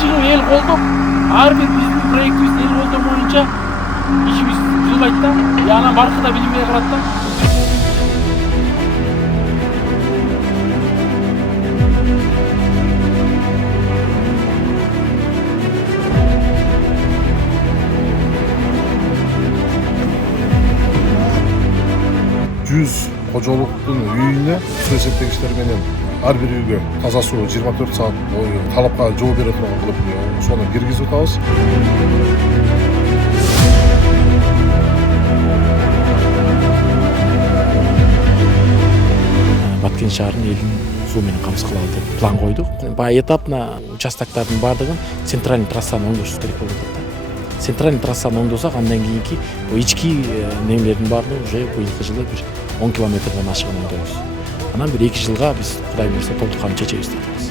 чыгып эл колдоп, ар бир биздин проектибизди эл колдоо боюнча ишибиз жылбайт да. Анан баркы да билинбей калат да. Жүз кожолуктун үйүнө суу эсептегичтер менен ар бир үйгө таза суу 24 саат бою талапка жооп бере турган кылып сону киргизип атабыз. Баткен шаарын элин суу менен камсыз кылалы деп план койдук. Баягы этапна участоктардын баардыгын центральный трассаны оңдошубуз керек болуп атат. Центральный трассаны оңдосок, андан кийинки ички немелердин баардыгы уже быйылкы жылы бир 10 километрден ашыгын оңдойбуз. Анан бир 2 жылга биз Кудай буйрса толтук камы чечебиз деп атабыз.